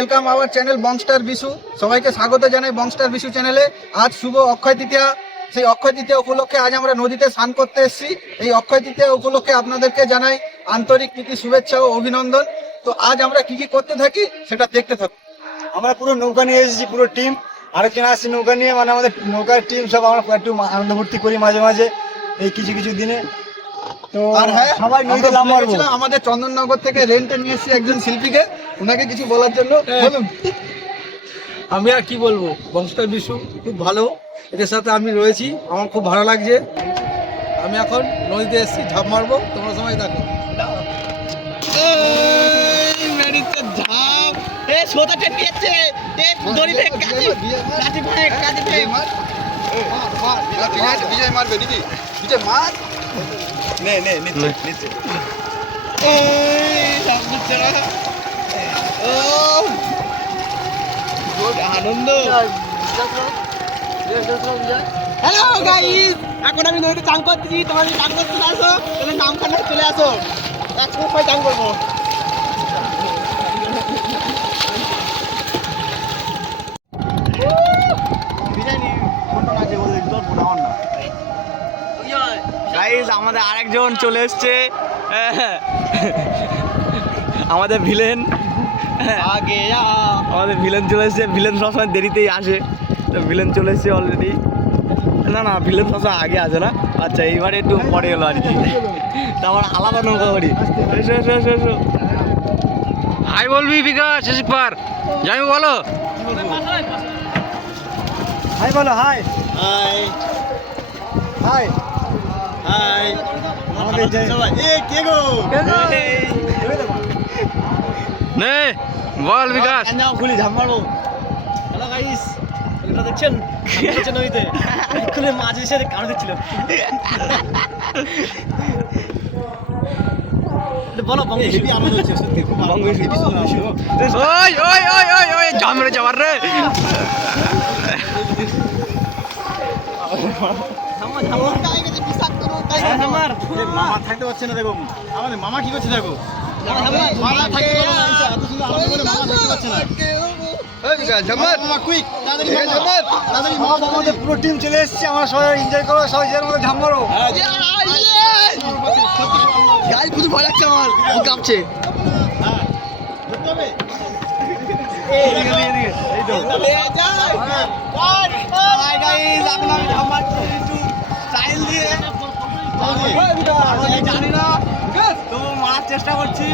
Welcome our channel Bongstar Bishu. সবাইকে স্বাগত জানাই বংস্টার বিশু চ্যানেলে। আজ শুভ অক্ষয় তৃতীয়া। সেই অক্ষয় তৃতীয়া উপলক্ষে আজ আমরা নদীতে স্নান করতে এসেছি। এই অক্ষয় তৃতীয়া উপলক্ষে আপনাদেরকে জানাই আন্তরিক প্রীতি শুভেচ্ছা ও অভিনন্দন। তো আজ আমরা কি কি করতে থাকি সেটা দেখতে থাকুন। আমরা পুরো নৌকা নিয়ে এসেছি, পুরো টিম। আরেকজন আসছে নৌকা নিয়ে, মানে আমাদের নৌকার টিম সব আমরা একটু আনন্দ ফুর্তি করি মাঝে মাঝে এই কিছু কিছু দিনে। তো আর হ্যাঁ, সবাই নদীতে লাভ মারবো। আমাদের চন্দননগর থেকে রেন্টে নিয়ে এসেছি একজন শিল্পীকে, ওনাকে কিছু বলার জন্য বলুন। আমি আর কি বলবো, বংশটার বিশু খুব ভালো, এদের সাথে আমি রয়েছি, আমার খুব ভালো লাগছে। আমি এখন নদীতে এসেছি, ঝাঁপ মারবো, তোমরা সবাই দেখো। বিজয় মারবে দিদি, বিজয় মার। আনন্দ। হ্যালো গাইস, এখন আমি নদীতে চান করতেছি। তোমরা যদি চান করতে আসো তাহলে নামখানা চলে আসো, একসময় চান করবো। গাইস, আমাদের আরেকজন চলে এসছে, আমাদের ভিলেন। আমাদের ভিলেন চলে এসছে। ভিলেন সবসময় দেরিতেই আসে, তো ভিলেন চলে এসছে অলরেডি। না, ভিলেন সবসময় আগে আসে না। আচ্ছা, এইবার একটু পরে এলো আর কি। তো আমার আলাদা নৌকা করি। এসো। হাই বলবি বিকাশ, শেষ পার যাই বলো। হাই বলো, হাই হাই হাই হাই। আমাদের কে গো? নে বল বিকাশ। খুলি ঝাঁপ মারবো। হ্যালো গাইস, এটা দেখছেন নদীতে খুলে মাছ এসে কারো দিচ্ছিল। বলো হেভি আনন্দ হচ্ছে, সত্যি খুব আনন্দ হচ্ছে। ওই জাম মেরে যাবার রে। মামা থাকতে পারছে না, দেখো আমাদের মামা কি করছে, দেখো মামা থাকতে পারছে না, এত সুন্দর আনন্দ করে মামা থাকতে পারছে না। আমাদের পুরো টিম চলে এসেছে, আমরা সবাই এনজয় করবো, সবাই যে আমাদের ঝাম মারো। গাই খুব ভয় লাগছে আমার, ও কাঁপছে। জানি না, তবু মারার চেষ্টা করছি।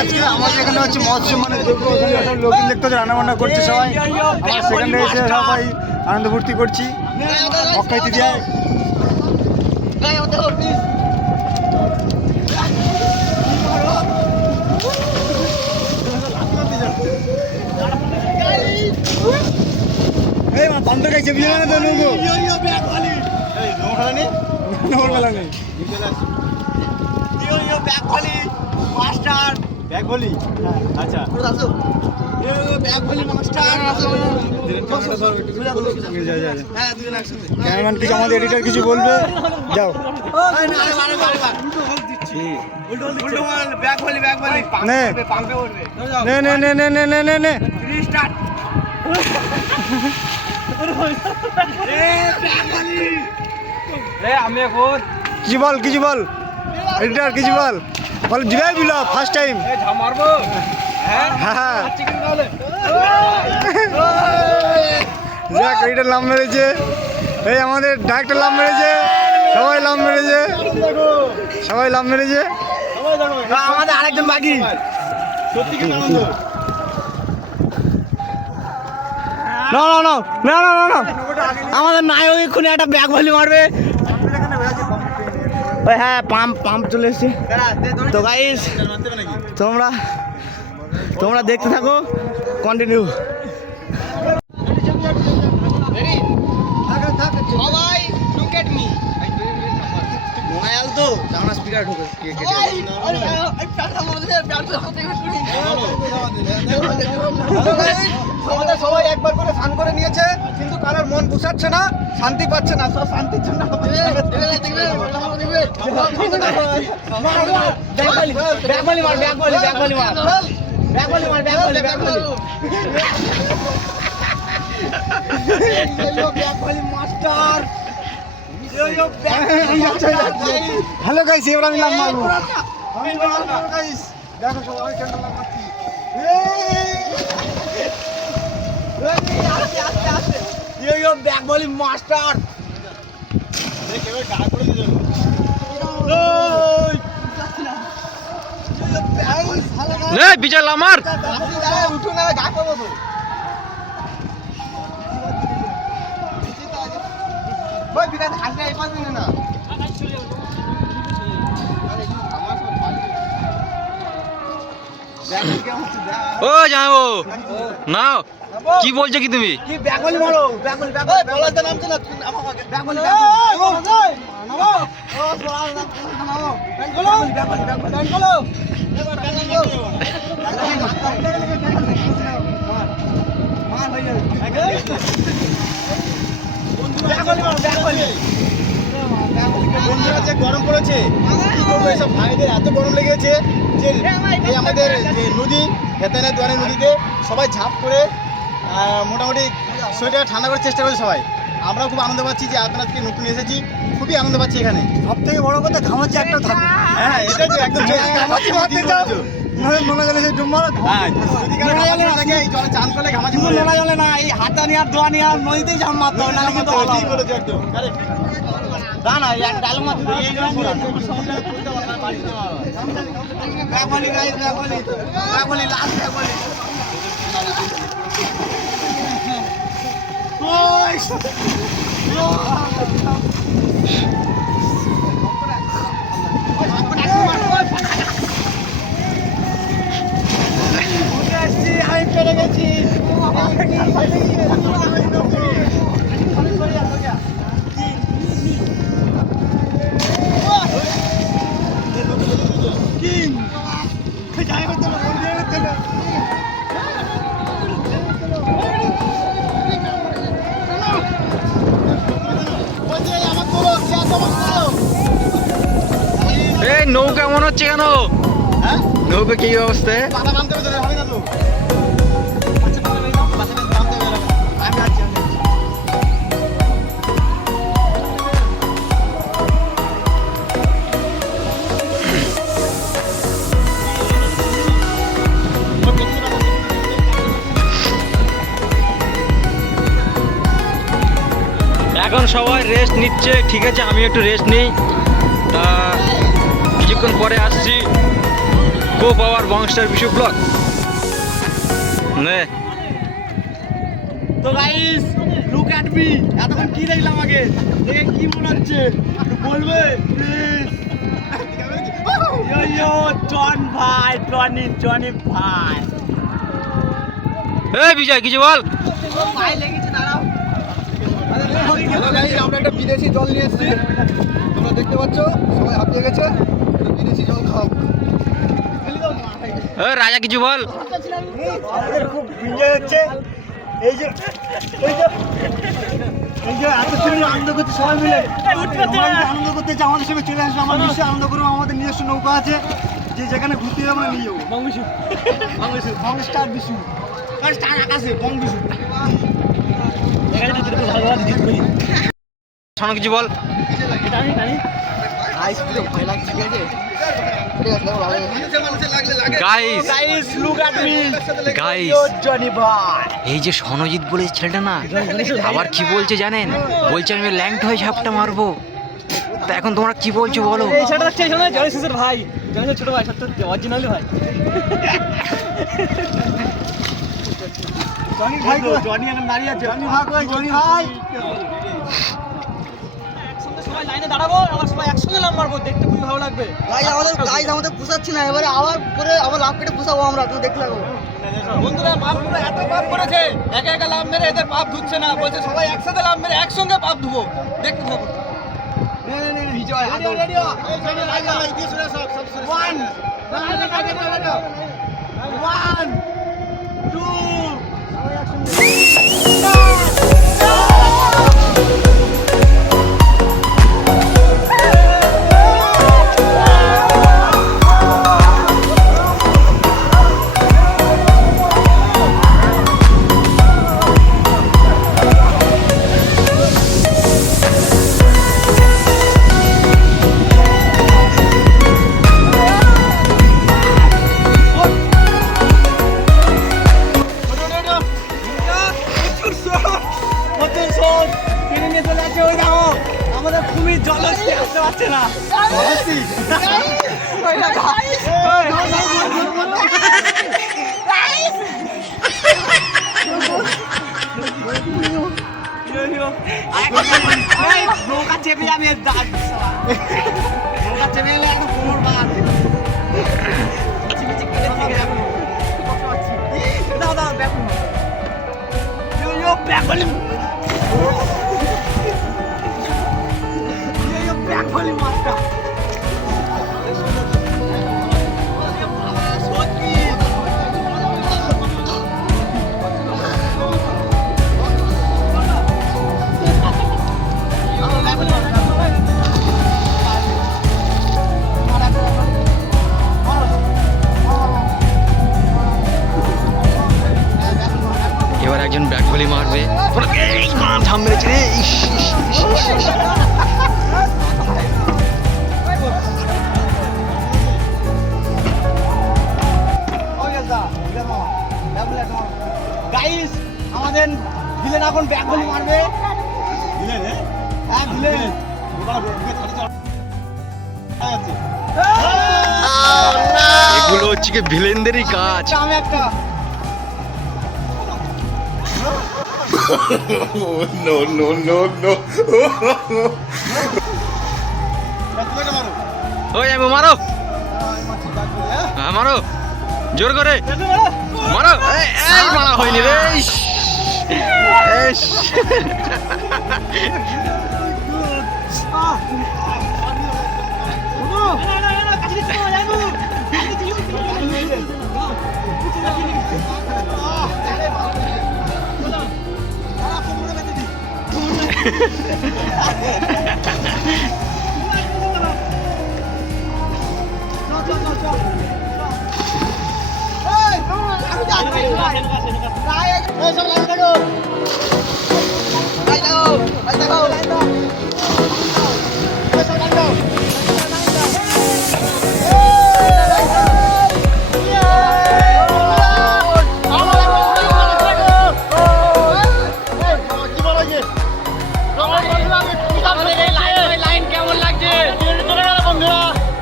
আজকে আমাদের এখানে হচ্ছে মৎস্য, মানে লোকজন দেখতে হচ্ছে, রান্না বান্না করছে সবাই। আমার সেখানে এসে সবাই আনন্দ ফুর্তি করছি অক্ষয় তৃতীয়ায়। এই মা বান্ধব গাইছে বিয়ে না তো নৌকো নৌকা নেই ব্যাগ বলি। আচ্ছা, ক্যামেরাম্যান কিছু, আমাদের এডিটর কিছু বলবে, যাও। নে আমি এখন কিছু বল এডিটর, কিছু বল জিবাই বিল ফার্স্ট টাইম। ঝাঁপ মারবো। হ্যাঁ, যাক এডিটর লাভ মেরেছে, এই আমাদের ডাইরেক্টর লাভ মেরেছে, সবাই লাভ মেরেছে। আমাদের আরেকজন বাকি। সত্যি কি আনন্দ। না, আমাদের নায়ক এক্ষুনি একটা ব্যাগ ভলি মারবে। ওই হ্যাঁ, পাম্প চলে এসছে। তো গাইস, তোমরা তোমরা দেখতে থাকো, কন্টিনিউ। সবাই লুক এট মি মোবাইল তো জানা স্পিকার ঢোকে আমাদের সবাই একবার করে স্নান করে নিয়েছে, কিন্তু কারোর মন পুষাচ্ছে না, শান্তি পাচ্ছে না, সব শান্তির জন্য হ্যালো গাইস, এবার আমি লাভ মারবো। দেখো সবাই ক্যান্ডেল লাগাচ্ছি। বিজয় লামার উঠুন না, গা করবো তো। ওই বিরাট হাসবে, এই পাঁচ দিনে না। ও যাবো নাও, কি বলছো কি তুমি? কি ব্যাকবলি মারো, ব্যাকবলি বলাতে নামছে না, আমাকে ব্যাকবলি নামো। ও সোলার নামো, ব্যাক করো, ব্যাক করো। মার ভাই, বন্ধুরা যে গরম পড়েছে, কি করবো, এসব ভাইদের এত গরম লেগেছে যে এই আমাদের যে নদী হেতানা দুয়ারে নদীতে সবাই ঝাঁপ করে মোটামুটি শরীরটা ঠান্ডা করার চেষ্টা করছে সবাই। আমরাও খুব আনন্দ পাচ্ছি যে আপনার আজকে নতুন এসেছি, খুবই আনন্দ পাচ্ছি এখানে। সব থেকে বড় কথা, ঘামাচ্ছি একটা থাকবে। হ্যাঁ, এটা যে একদম ঘামাচ্ছি, মনে গেলে সে ডুব মারা এই জলে চান করলে ঘামাচ্ছি নোনা জলে না, এই হাতা নিয়ে আর দোয়া নিয়ে আর নদীতেই জাম মারতে হবে, নাহলে কিন্তু ভালো হবে না। না এক ডাল মারতে ব্যাকবলি গাইস, ব্যাকবলি লাস্ট ব্যাকবলি। আমি পেরে গেছি। এই নৌকা মনে হচ্ছে কেন? হ্যাঁ, নৌকা কি অবস্থা? পাতা বাঁধতে হবে তো, হবে না তো। আচ্ছা, বাঁধতে হবে না। আমি আছি। এখন সবাই রেস্ট নিচ্ছে, ঠিক আছে, আমি একটু রেস্ট নিই। তা কিছুক্ষণ পরে আসছি গো পাওয়ার বংস্টার বিশু ব্লগ। নে তো গাইস লুক এট মি, এতক্ষণ কি দেখলাম আগে দেখে কি মনে হচ্ছে একটু বলবে প্লিজ? ইয়ো জন ভাই, জনি ভাই। এই বিজয় কিছু বল। ভাই লেগেছে, দাঁড়াও। হ্যালো গাইস, আমরা একটা বিদেশি জল নিয়ে এসেছি, তোমরা দেখতে পাচ্ছ সবাই হাঁপিয়ে গেছে, একটু বিদেশি জল খাও। রাজা কিছু বল। আমাদের খুব এনজয় হচ্ছে। এই যে এত সুন্দর আনন্দ করতে সবাই মিলে, আনন্দ করতে যে আমাদের সঙ্গে চলে আসবে, আমরা নিশ্চয়ই আনন্দ করবো। আমাদের নিজস্ব নৌকা আছে, যে যেখানে ঘুরতে যাবো আমরা নিয়ে যাবো। বংস্টার বিশু আকাশে বং বিশু। শোনো কিছু বল। Guys look at me guys, Johnny ভাই। এই যে সনজিৎ বলে ছেলেটা না, আবার কি বলছে জানেন? বলছে আমি ল্যাংট হয়ে ঝাপটা মারবো। তা এখন তোমরা কি বলছো বলো? এই ছেলেটা হচ্ছে জনি শেষের ভাই, জনি ছোট ভাই, সত্য অরিজিনালি ভাই। জনি ভাই, জনি এখন দাঁড়িয়ে আছে। জনি ভাই একসঙ্গে সবাই লাইনে দাঁড়াবো, আবার সবাই একসঙ্গে লাভ মারবো, দেখতে খুবই ভালো লাগবে। গাইস আমাদের পোষাচ্ছি না, এবারে আবার করে আবার লাভ কেটে পোষাবো আমরা, তুমি দেখতে লাগো। বন্ধুরা পাপ পুরো এত পাপ করেছে, একা একা লাভ মেরে এদের পাপ ধুচ্ছে না, বলছে সবাই একসাথে লাভ মেরে একসঙ্গে পাপ ধুবো। দেখতে থাকো। আমাদের কুমির জল আসতে পারছে না। নৌকা চেপে যাবে, নৌকা চেপে গেলে একটা কোমর বাদ মাছটা এবার একজন ব্যাক ভলি মারবে, ঝাম মেরেছে রে। গাইস আমাদের ভিলেন এখন ব্যাক বল মারবে। হ্যাঁ ভিলেন এগুলো হচ্ছে কি ভিলেনদেরই কাজ। আমি একটা ওই আমি মারো, হ্যাঁ মারো জোর করে মারো। এই মারা হয়নি রে।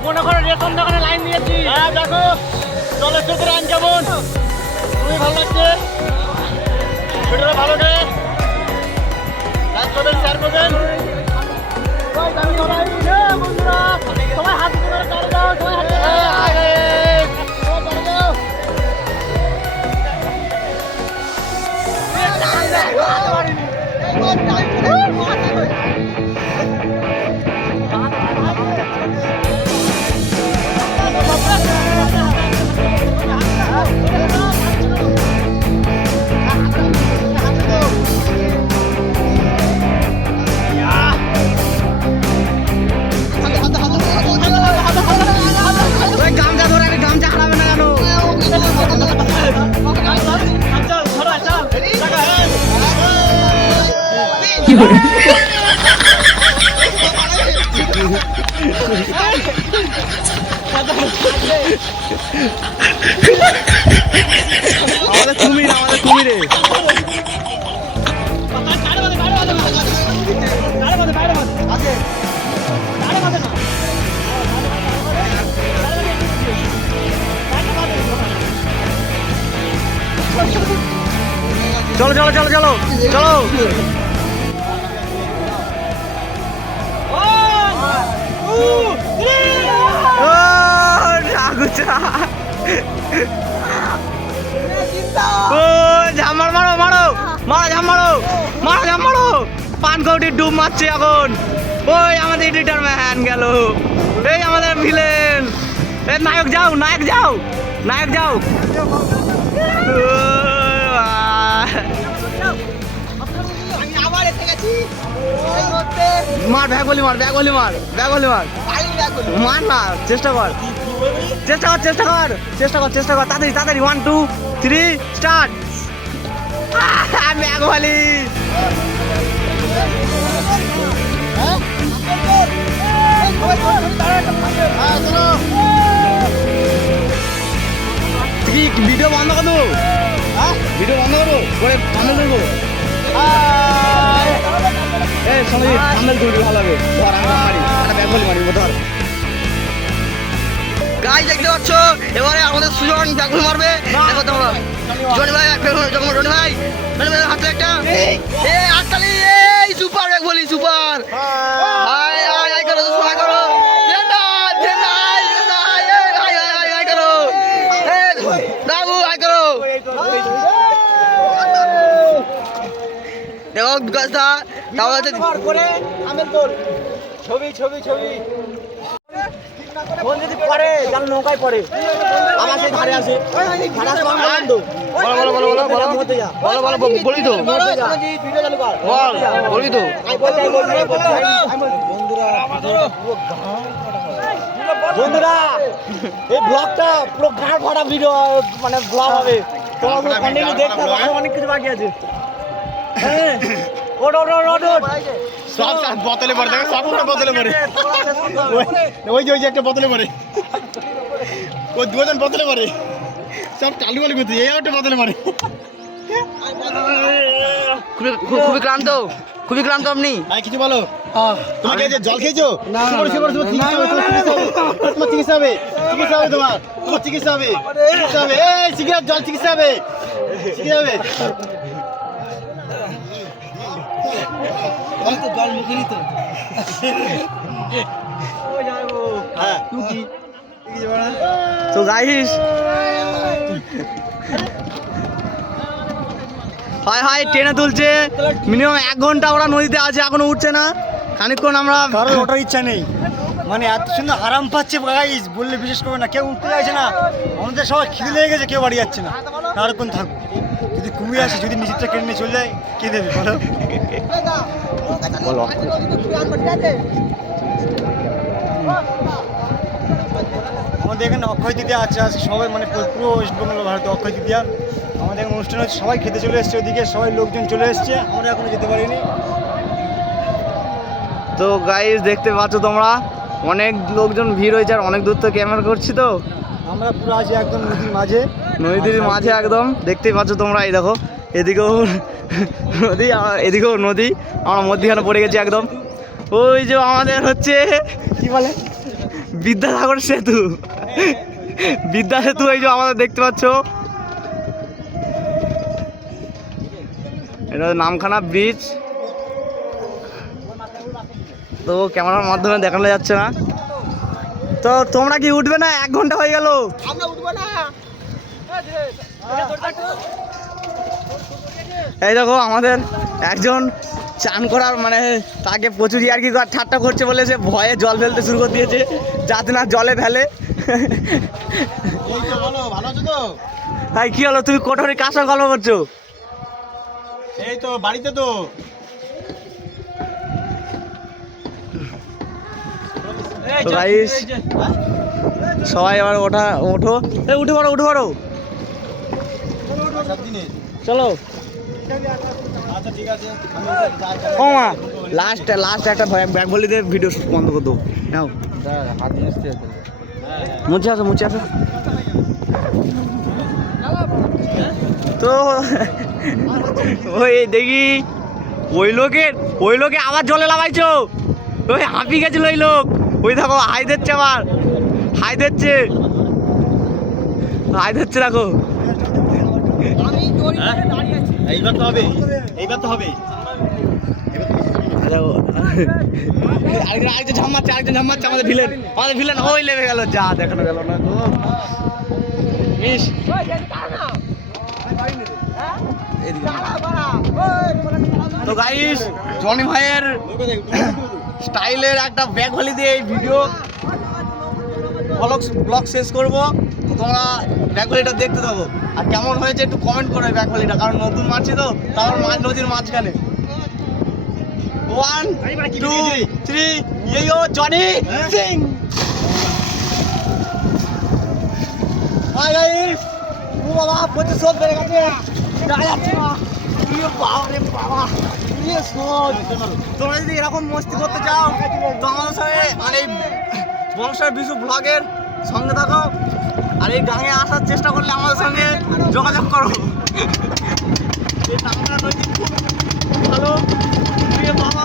মনে করো রেশন দোকানে লাইন দিয়েছি। হ্যাঁ দেখো জলের চোখের আইন কেমন, খুবই ভালো লাগছে। ভিডিওটা ভালো করে লাইক করবেন, শেয়ার করবেন। বন্ধুরা সবাই হাত ধরে দাঁড়িয়ে যাও, সবাই হাত ধরে গামছা ধরে গামছা হারাবে না আমাদের কুমিরে চলো চলো চলো চলো চলো। মারা ঝাম মারো, মারা ঝাম মারো। পানকৌটি ডুব মারছে এখন। ওই আমাদের এডিটর ম্যান গেল। এই আমাদের ভিলেন। এই নায়ক যাও, নায়ক যাও, নায়ক যাও। মার ব্যাগ বলি মার, ব্যাগ বলি মার, ব্যাগ বলি মার, মার না, চেষ্টা কর, চেষ্টা কর, চেষ্টা কর, চেষ্টা কর, চেষ্টা কর, তাড়াতাড়ি তাড়াতাড়ি। 1 2 3 স্টার্ট। ব্যাগ বলি কি ভিডিও বন্ধ করো, ভিডিও বন্ধ করো, পরে সামনে ধরবো। এই সঙ্গে সামনে ধরবি, ভালো হবে। ধর আমি মারি, একটা ব্যাগ বলি মারি, ধর। গাই দেখতে পাচ্ছ, এবারে আমাদের সুজন ব্যাগ বলি মারবে। দেখো তোমরা, জনি ভাই যখন জনি ভাই হাতে একটা হাততালি, এই সুপার ব্যাগ বলি, সুপার। হাই হাই হাই করো, হাই করো, দেখো বিকাশ দা তাহলে ছবি ছবি ছবি ফোন যদি পড়ে যেন নৌকায় পড়ে, আমার সেই ধারে আসে। বলো বলো বলো বলো বলো বলো বলো বলি তো, ভিডিও চালু কর, বল বলি তো। বন্ধুরা এই ব্লগটা পুরো গাঁড় ফাটা ভিডিও, মানে ব্লগ হবে। তোমাদের কন্টিনিউ দেখতে হবে, আরো অনেক কিছু বাকি আছে। হ্যাঁ ওট ওট ওট ওট সব বোতলে পড়ে, দেখো সব বোতলে পড়ে। ওই যে একটা বোতলে পড়ে, ওই দুজন বোতলে পড়ে, সব টালু বালু করতে, এই একটা বোতলে পড়ে। খুবই ক্লান্ত, খুবই ক্লান্ত আপনি। কিছু বলো, তোমাকে এই যে জল খেয়েছো? তোমার চিকিৎসা হবে, চিকিৎসা হবে, তোমার তোমার চিকিৎসা হবে, চিকিৎসা হবে। এই সিগারেট জল চিকিৎসা হবে, চিকিৎসা হবে। জল মুখে নিত। হ্যাঁ তো গাইস, হাই হাই ট্রেনে তুলছে, মিনিমাম 1 ঘন্টা ওরা নদীতে আছে, এখনো উঠছে না। খানিকক্ষণ আমরা কারোর ওঠার ইচ্ছা নেই, মানে এত সুন্দর আরাম পাচ্ছে গাইস, বললে বিশেষ করবে না। কেউ উঠতে চাইছে না, আমাদের সবাই খিদে লেগে গেছে, কেউ বাড়ি যাচ্ছে না। তারক্ষণ থাকবো, যদি কুমির আসে, যদি নিজেরটা কেটে নিয়ে চলে যায়, কে দেবে বলো? আমাদের এখানে অক্ষয় তৃতীয়া আছে, আজকে সবাই মানে পুরো ওয়েস্ট বেঙ্গল ভারতে অক্ষয় তৃতীয়া। আমাদের এখানে অনুষ্ঠান হচ্ছে, সবাই খেতে চলে এসছে, ওদিকে সবাই লোকজন চলে এসছে, আমরা এখনো যেতে পারিনি। তো গাইস দেখতে পাচ্ছ তোমরা, অনেক লোকজন ভিড় হয়েছে, আর অনেক দূর থেকে ক্যামেরা করছি তো। আমরা পুরো আছি একদম নদীর মাঝে, নদীর মাঝে একদম দেখতেই পাচ্ছ তোমরা। এই দেখো এদিকেও নদী, এদিকেও নদী, আমরা মধ্যখানে পড়ে গেছি একদম। ওই যে আমাদের হচ্ছে কি বলে বিদ্যাসাগর সেতু, বিদ্যা সেতু এই যে আমাদের দেখতে পাচ্ছ। এটা হচ্ছে নামখানা ব্রিজ। তো ক্যামেরার মাধ্যমে দেখানো যাচ্ছে না। তো তোমরা কি উঠবে না? 1 ঘন্টা হয়ে গেল। এই দেখো আমাদের একজন চান করার মানে তাকে প্রচুর আর কি ঠাট্টা করছে বলে সে ভয়ে জল ফেলতে শুরু করে দিয়েছে, যাতে না জলে ফেলে। এই তো বলো, ভালো আছো তো? তাই কি হলো, তুমি কোঠরি কার সঙ্গে গল্প করছো? এই তো বাড়িতে তো। তো গাইস সবাই এবার ওঠো, এই উঠে পড়ো, উঠে পড়ো, চলো। আচ্ছা ঠিক আছে, ও মা, লাস্ট একটা ব্যাগ ভলি দিয়ে ভিডিও বন্ধ করে দেবো। নাও হাত মুছতে হবে। মুছে আসো, মুছে আসো। তো ওই দেখি ওই লোকে আবার জলে লাগাইছো, ওই হাঁপি গেছিল ওই লোক। ওই দেখো হাই দিচ্ছে, আবার হাই দিচ্ছে দেখো। এইবার তো হবে, এইবার তো হবে। আরেকজন ঝাম মারছে, আমাদের ভিলেন ওই লেগে গেল, যা দেখানো গেল না গো। মিস তো গাইস জনি ভাইয়ের স্টাইলের একটা ব্যাগ ভ্যালি দিয়ে এই ভিডিও ব্লগ শেষ করবো। তো তোমরা ব্যাগ ভ্যালিটা দেখতে থাকো, আর কেমন হয়েছে একটু কমেন্ট করো ব্যাগ ভ্যালিটা, কারণ নতুন মারছি তো, তারপর নদীর মাঝখানে। 1 2 3 ইয়ো জনি সিং। হাই গাইস, ও বাবা প্রচুর বেড়ে গেছে, যাচ্ছে না। তোমরা যদি এরকম মস্তি করতে চাও তো আমাদের সঙ্গে মানে বংশের বিশু ব্লগের সঙ্গে থাকো, আর এই গাঙে আসার চেষ্টা করলে আমাদের সঙ্গে যোগাযোগ করো। এই টাঙ্গা নদী খুব ভালো। বাবা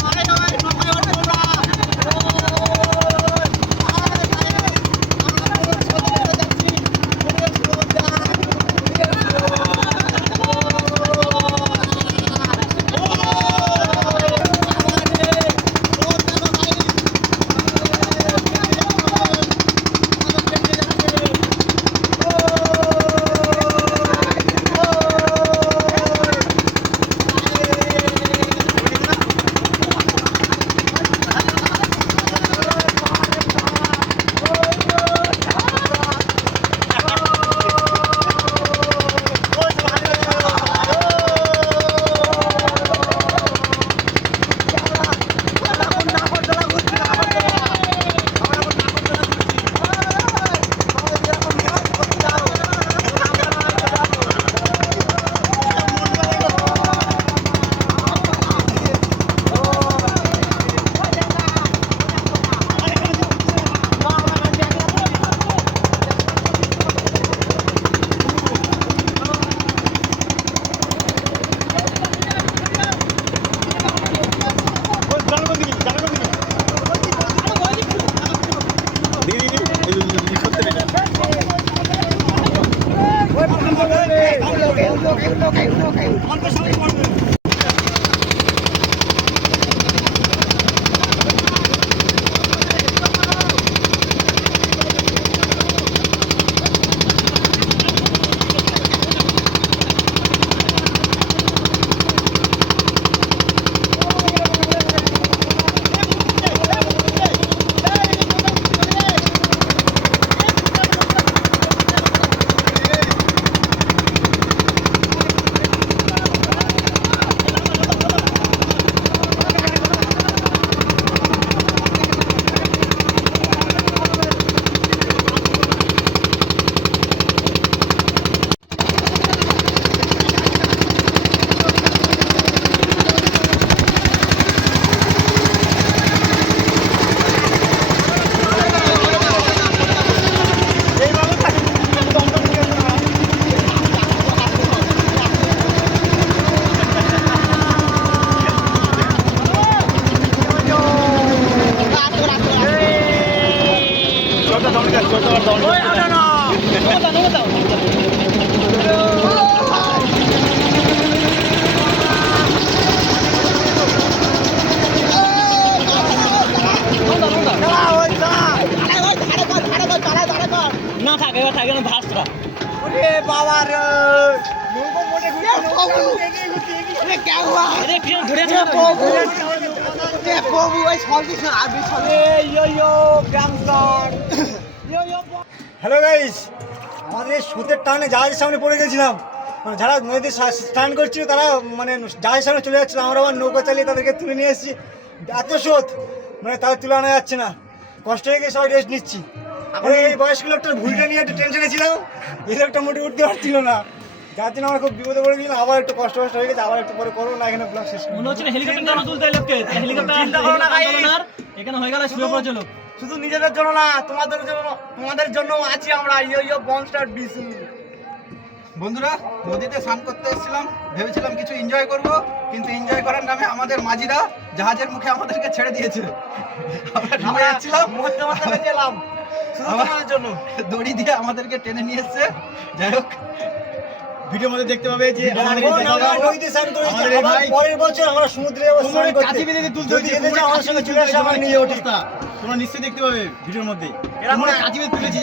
না থাকে থাকে না ভাসরা বাবা রে হ্যালো গাইস, আমাদের স্রোতের টানে জাহাজের সামনে পড়ে গেছিলাম। যারা নদীতে স্নান করছিল তারা মানে জাহাজের সামনে চলে যাচ্ছিল, আমরা আবার নৌকা চালিয়ে তাদেরকে তুলে নিয়ে এসেছি। এত স্রোত মানে তাদের তুলে আনা যাচ্ছে না, কষ্ট হয়ে গিয়ে সবাই রেস্ট নিচ্ছি। আমরা এই বয়স্ক লোকটার ভুলটা নিয়ে একটু টেনশনে ছিলাম, এই লোকটা মোটে উঠতে পারছিল না, যার জন্য আমরা খুব বিপদে পড়ে গেছিলাম। আবার একটু কষ্ট হয়ে গেছে, আবার একটু পরে করবো না, এখানে ব্লগ শেষ করবো। মনে হচ্ছে হেলিকপ্টার না তুলতে লোককে, হেলিকপ্টার চিন্তা করো না গাইস, এখানে হয়ে গেল শুয়ে পড়ে চলো। শুধু নিজেদের জন্য না, তোমাদের জন্য আছি আমরা। ইয়ো বংস্টার বিশু। বন্ধুরা, নদীতে স্নান করতে এসেছিলাম, ভেবেছিলাম কিছু এনজয় করব, কিন্তু এনজয় করার নামে আমাদের মাঝিরা জাহাজের মুখে আমাদেরকে ছেড়ে দিয়েছে। আমরা ডুবে যাচ্ছিলাম, মরতে মরতে বেঁচেলাম শুধু তোমাদের জন্য। দড়ি দিয়ে আমাদেরকে টেনে নিয়ে এসছে। যাই হোক, ভিডিওর মধ্যে দেখতে পাবে যে এখন আমরা নদীতে স্নান করেছি, আবার পরের বছর আমরা সমুদ্রে যাবো স্নান করতে। যদি যেতে চাও আমার সঙ্গে চলে আসো, আমার নিয়ে ওঠে। তোমরা নিশ্চয়ই দেখতে পাবে ভিডিওর মধ্যে এরকম কাঁচি বেঁধে তুলেছি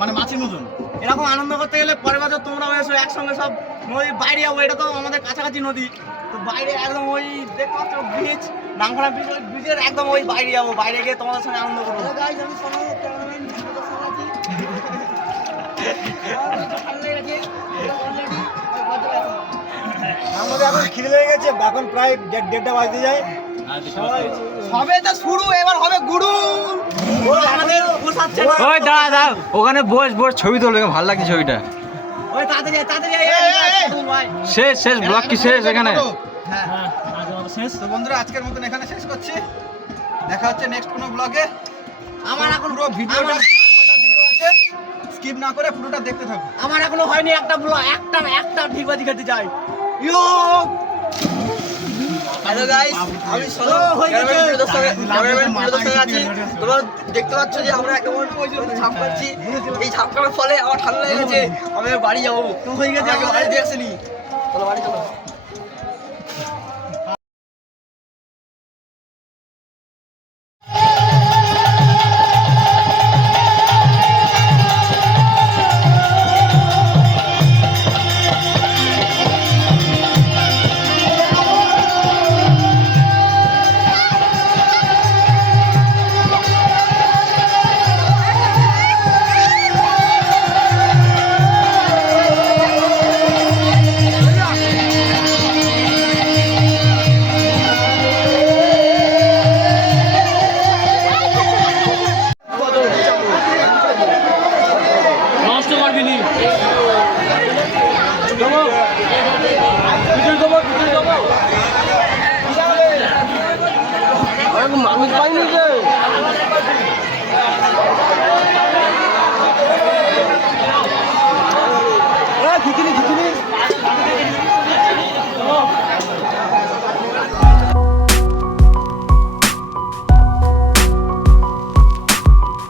মানে মাছের মতন। এরকম আনন্দ করতে গেলে পরের বছর তোমরাও এসো, একসঙ্গে সব নদীর বাইরে যাবো, এটা তো আমাদের কাছাকাছি নদী, তো বাইরে একদম ওই দেখতে পাচ্ছ ব্রিজ, নামখানা ব্রিজ, ওই ব্রিজের একদম ওই বাইরে যাবো, বাইরে গিয়ে তোমাদের সঙ্গে আনন্দ করবো। আমাদের এখন খিদে লেগে গেছে, এখন প্রায় 1:30 বাজতে যায়। হবে তো শুরু, এবার হবে গুরু আমাদের পোষাচ্ছে না। ওই দাঁড়া দাঁড়া, ওখানে বস বস ছবি তুলবে, ভালো লাগছে ছবিটা। ওই তাড়াতাড়ি আয়, তাড়াতাড়ি আয়, ভাই। শেষ শেষ ব্লগ কি শেষ এখানে? তো বন্ধুরা আজকের মতন এখানে শেষ করছি, দেখা হচ্ছে নেক্সট কোনো ব্লগে। আমার এখন পুরো ভিডিওটা ভিডিও আছে, স্কিপ না করে পুরোটা দেখতে থাকো। আমার এখনো হয়নি একটা ব্লগ, একটা ঠিকবাজি খেতে চাই। ইয়ো হ্যালো গাইস, আমি সোলো ক্যামেরাম্যান প্রদর্শক আছি। তোমরা দেখতে পাচ্ছ যে আমরা কেমন ঝাঁপ মারছি। এই ঝাঁপ করার ফলে আমার ঠান্ডা লেগেছে, আমি বাড়ি যাবো। তো হয়ে গেছে, আগে বাড়ি দিয়ে আসেনি। চলো বাড়ি চলো।